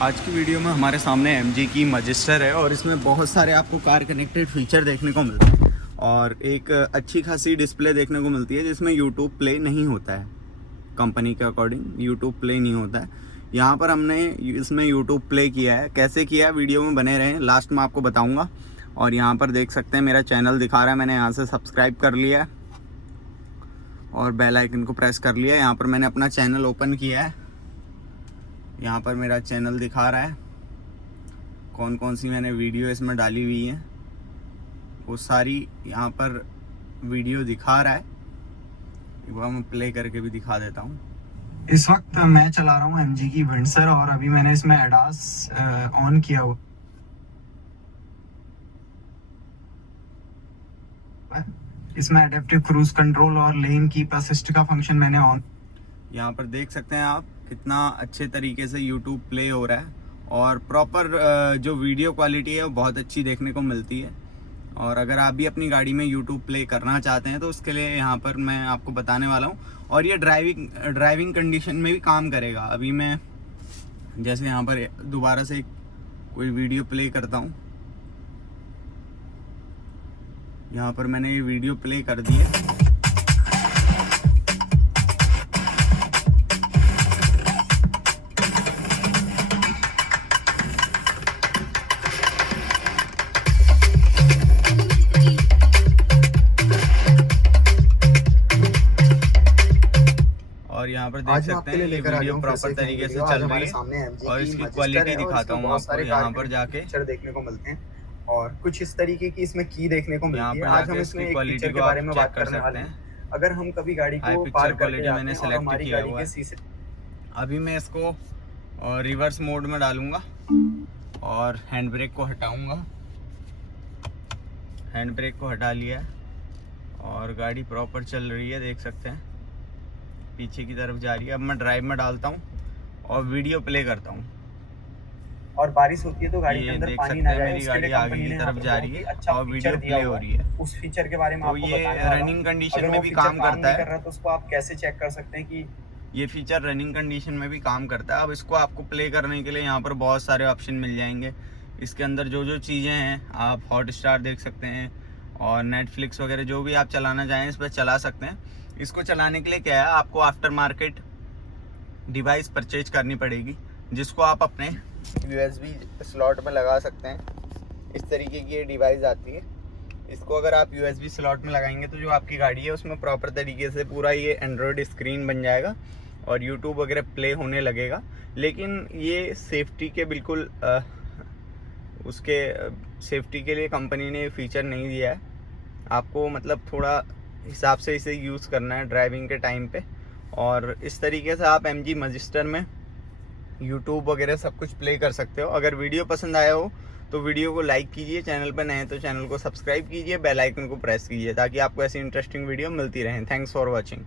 आज की वीडियो में हमारे सामने MG की मजिस्टर है और इसमें बहुत सारे आपको कार कनेक्टेड फीचर देखने को मिलते हैं और एक अच्छी खासी डिस्प्ले देखने को मिलती है जिसमें YouTube प्ले नहीं होता है। कंपनी के अकॉर्डिंग YouTube प्ले नहीं होता है। यहाँ पर हमने इसमें YouTube प्ले किया है। कैसे किया है वीडियो में बने रहें, लास्ट में आपको बताऊँगा। और यहाँ पर देख सकते हैं मेरा चैनल दिखा रहा है, मैंने यहाँ से सब्सक्राइब कर लिया है और बेल आइकन को प्रेस कर लिया है। यहाँ पर मैंने अपना चैनल ओपन किया है, यहाँ पर मेरा चैनल दिखा रहा है, कौन कौन सी मैंने वीडियो इसमें डाली हुई है वो सारी यहाँ पर वीडियो दिखा रहा है। एक बार मैं प्ले करके भी दिखा देता हूँ। इस वक्त मैं चला रहा हूँ MG की वेंसर और अभी मैंने इसमें ADAS ऑन किया हुआ है। इसमें एडेप्टिव क्रूज कंट्रोल और लेन कीप असिस्ट का फंक्शन मैंने ऑन। यहाँ पर देख सकते हैं आप कितना अच्छे तरीके से YouTube प्ले हो रहा है और प्रॉपर जो वीडियो क्वालिटी है वो बहुत अच्छी देखने को मिलती है। और अगर आप भी अपनी गाड़ी में YouTube प्ले करना चाहते हैं तो उसके लिए यहाँ पर मैं आपको बताने वाला हूँ। और ये ड्राइविंग कंडीशन में भी काम करेगा। अभी मैं जैसे यहाँ पर दोबारा से कोई वीडियो प्ले करता हूँ, यहाँ पर मैंने ये वीडियो प्ले कर दी है। और यहाँ पर देख सकते हैं ये वीडियो प्रॉपर तरीके से चल रही है और इसकी क्वालिटी दिखाता हूँ आपको। यहाँ पर जाके फीचर देखने को मिलते हैं और कुछ इस तरीके की इसमें की देखने को मिलती है। आज हम इसमें एक क्वालिटी फीचर के बारे में बात करने वाले हैं। अगर हम कभी गाड़ी को पार्क करके जाते हैं और हमारी गाड़ी के शीशे, अभी मैं इसको रिवर्स मोड में डालूंगा और हैंड ब्रेक को हटाऊंगा। हैंड ब्रेक को हटा लिया है और गाड़ी प्रॉपर चल रही है, देख सकते हैं पीछे की तरफ जा रही है। अब मैं ड्राइव में डालता हूँ और वीडियो प्ले करता हूँ। और बारिश होती है तो गाड़ी के अंदर पानी ना जाए, मेरी गाड़ी आगे की तरफ जा रही है और वीडियो प्ले हो रही है। उस फीचर के बारे में तो आपको ये रनिंग कंडीशन में भी काम करता है। तो उसको आप कैसे चेक कर सकते हैं कि ये फीचर रनिंग कंडीशन में भी काम करता है। अब इसको आपको प्ले करने के लिए यहाँ पर बहुत सारे ऑप्शन मिल जाएंगे। इसके अंदर जो जो चीज़ें हैं, आप हॉटस्टार देख सकते हैं और नेटफ्लिक्स वगैरह जो भी आप चलाना चाहें इस पर चला सकते हैं। इसको चलाने के लिए क्या है, आपको आफ्टर मार्केट डिवाइस परचेज करनी पड़ेगी जिसको आप अपने USB स्लॉट में लगा सकते हैं। इस तरीके की ये डिवाइस आती है। इसको अगर आप USB स्लॉट में लगाएंगे तो जो आपकी गाड़ी है उसमें प्रॉपर तरीके से पूरा ये एंड्रॉयड स्क्रीन बन जाएगा और YouTube वगैरह प्ले होने लगेगा। लेकिन ये सेफ्टी के बिल्कुल उसके सेफ्टी के लिए कंपनी ने फीचर नहीं दिया है। आपको मतलब थोड़ा हिसाब से इसे यूज़ करना है ड्राइविंग के टाइम पे। और इस तरीके से आप MG मजिस्टर में YouTube वगैरह सब कुछ प्ले कर सकते हो। अगर वीडियो पसंद आया हो तो वीडियो को लाइक कीजिए, चैनल पर नए हैं तो चैनल को सब्सक्राइब कीजिए, बेल आइकन को प्रेस कीजिए ताकि आपको ऐसी इंटरेस्टिंग वीडियो मिलती रहें। Thanks for watching.